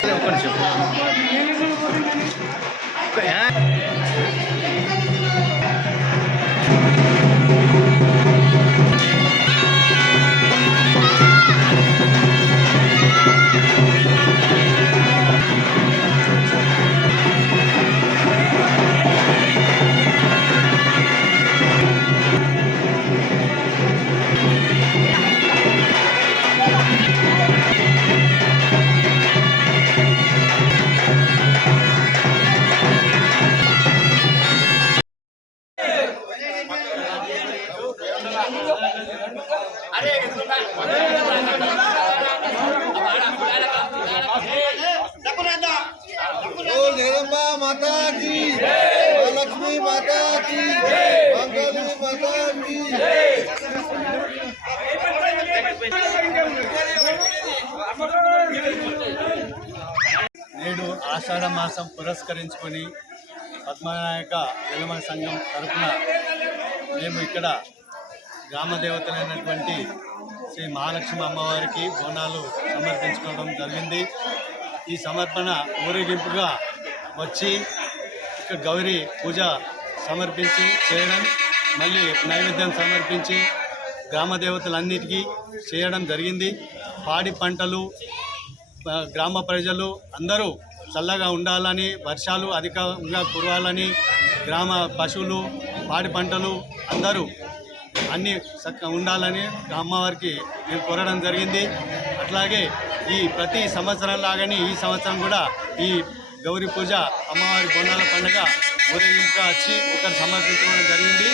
快点我帮你直啊 మాతాకి లక్ష్మీ మాతాకి మంగళీ మాతాకి నేడు ఆషాఢ మాసం పురస్కరించుకొని పద్మనాయక వెలుమల సంఘం తరఫున మేము ఇక్కడ గ్రామ దేవతలైనటువంటి శ్రీ మహాలక్ష్మి అమ్మవారికి బోనాలు సమర్పించుకోవడం జరిగింది. ఈ సమర్పణ ఊరేగింపుగా వచ్చి ఇక్కడ గౌరీ పూజ సమర్పించి చేయడం మళ్ళీ నైవేద్యం సమర్పించి గ్రామదేవతలన్నిటికీ చేయడం జరిగింది. పాడి పంటలు గ్రామ ప్రజలు అందరూ చల్లగా ఉండాలని వర్షాలు అధికంగా కురవాలని గ్రామ పశువులు పాడి పంటలు అందరూ అన్నీ చక్కగా ఉండాలని అమ్మవారికి మేము కోరడం జరిగింది. అట్లాగే ఈ ప్రతి సంవత్సరం లాగానే ఈ సంవత్సరం కూడా ఈ గౌరీ పూజ అమ్మవారి బొండాల పండుగ ఊరేగింపుగా వచ్చి ఒకరు సమర్పించడం జరిగింది.